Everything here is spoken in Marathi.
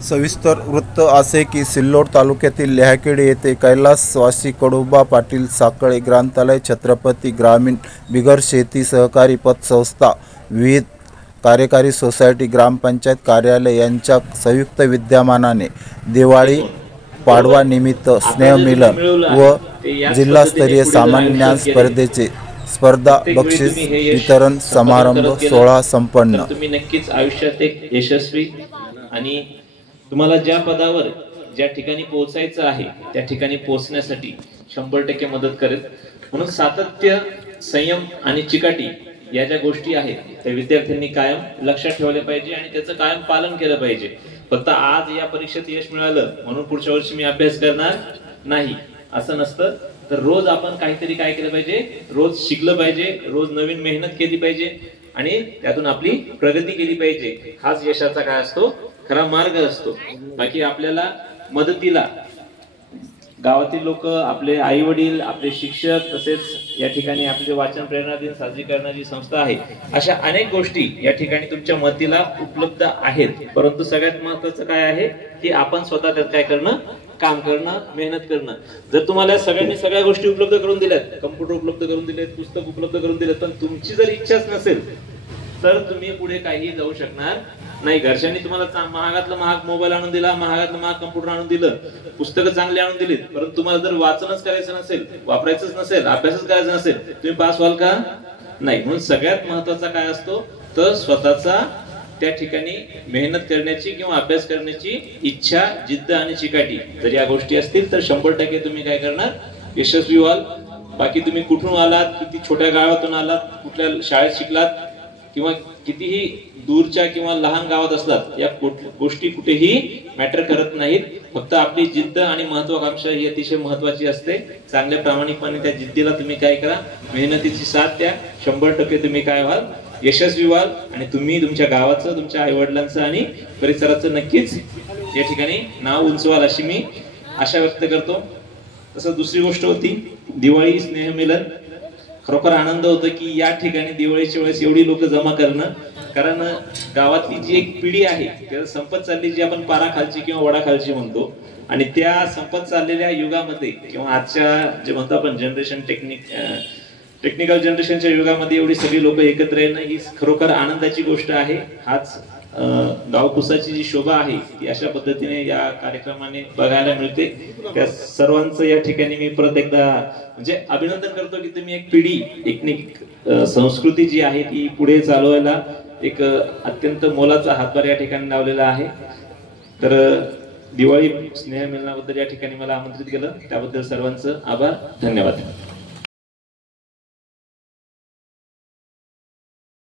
सविस्तर वृत्त असे की सिल्लोड तालुक्यातील लेहाखेडी येथे कैलासवासी कडुबा पाटील साखळे ग्रंथालय, छत्रपती ग्रामीण बिगर शेती सहकारी पतसंस्था, विविध कार्यकारी सोसायटी, ग्रामपंचायत कार्यालय यांच्या संयुक्त विद्यमानाने दिवाळी पाडवा निमित्त स्नेहमिलन व जिल्हास्तरीय सामान्य ज्ञान स्पर्धेचे स्पर्धा बक्षीस वितरण समारंभ सोहळा संपन्न। तुम्ही नक्कीच आयुष्यात एक यशस्वी आणि तुम्हाला ज्या पदावर ज्या ठिकाणी पोहोचायचं आहे त्या ठिकाणी पोहोचण्यासाठी 100% मदत करेल। म्हणून सातत्य, संयम आणि चिकाटी या ज्या गोष्टी आहेत त्या विद्यार्थ्यांनी कायम लक्षात ठेवल्या पाहिजे आणि त्याचं कायम पालन केलं पाहिजे। फक्त आज या परीक्षेत यश मिळालं म्हणून पुढच्या वर्षी मी अभ्यास करणार नाही असं नसतं। तर रोज आपण काहीतरी काय केलं पाहिजे, रोज शिकलं पाहिजे, रोज नवीन मेहनत केली पाहिजे आणि त्यातून आपली प्रगती केली पाहिजे। हाच यशाचा काय असतो, खरा मार्ग असतो। बाकी आपल्याला मदतीला गावातील लोक, आपले आई वडील, आपले शिक्षक, तसेच या ठिकाणी आपले वाचन प्रेरणा दिन साजरी करणारी संस्था आहे, अशा अनेक गोष्टी या ठिकाणी तुमच्या मदतीला उपलब्ध आहेत। परंतु सगळ्यात महत्त्वाचं काय आहे की आपण स्वतः त्यात काय करणं, काम करणं, मेहनत करणं। जर तुम्हाला सगळ्यांनी सगळ्या गोष्टी उपलब्ध करून दिल्यात, कम्प्युटर उपलब्ध करून दिलेत, पुस्तक उपलब्ध करून दिलेत, पण तुमची जर इच्छाच नसेल तर तुम्ही पुढे काही जाऊ शकणार नाही। घरच्यांनी तुम्हाला महागातला महाग मोबाईल आणून दिला, महागातला महाग कम्प्युटर आणून दिलं, पुस्तकं चांगली आणून दिलीत, परंतु तुम्हाला जर वाचनच करायचं नसेल, वापरायचंच नसेल, अभ्यासच करायचा नसेल, तुम्ही पास व्हाल का? नाही। म्हणून सगळ्यात महत्वाचा काय असतो तर स्वतःचा त्या ठिकाणी मेहनत करण्याची किंवा अभ्यास करण्याची इच्छा, जिद्द आणि चिकाटी जर या गोष्टी असतील तर 100% तुम्ही काय करणार, यशस्वी व्हाल। बाकी तुम्ही कुठून आलात, किती छोट्या गावातून आलात, कुठल्या शाळेत शिकलात किंवा कितीही दूरच्या किंवा लहान गावात असलात, या गोष्टी कुठेही मॅटर करत नाहीत। फक्त आपली जिद्द आणि महत्वाकांक्षा ही अतिशय महत्वाची असते। चांगल्या प्रामाणिकपणे त्या जिद्दीला तुम्ही काय करा, मेहनतीची साथ द्या, 100% तुम्ही काय व्हाल, यशस्वी व्हाल आणि तुम्ही तुमच्या गावाचं, तुमच्या आई वडिलांचं आणि परिसराचं नक्कीच या ठिकाणी नाव उंचवाल अशी मी आशा व्यक्त करतो। तसं दुसरी गोष्ट होती दिवाळी स्नेहमिलन। खरोखर आनंद होतो की या ठिकाणी दिवाळीच्या वेळेस एवढी लोक जमा करणं, कारण गावातली जी एक पिढी आहे त्याला संपत चालली, जी आपण पाराखालची किंवा वडाखालची म्हणतो, आणि त्या संपत चाललेल्या युगामध्ये किंवा आजच्या जे म्हणतो आपण जनरेशन टेक्निकल जनरेशनच्या युगामध्ये एवढी सगळी लोक एकत्र येणं ही खरोखर आनंदाची गोष्ट आहे। हाच गावकुसाची जी शोभा आहे ती अशा पद्धतीने या कार्यक्रमाने बघायला मिळते। त्या सर्वांचं या ठिकाणी मी परत एकदा म्हणजे अभिनंदन करतो की तुम्ही एक पिढी, एक संस्कृती जी आहे ती पुढे चालवायला एक अत्यंत मोलाचा हातभार या ठिकाणी लावलेला आहे। तर दिवाळी स्नेहमिलनाबद्दल या ठिकाणी मला आमंत्रित केलं त्याबद्दल सर्वांचं आभार, धन्यवाद।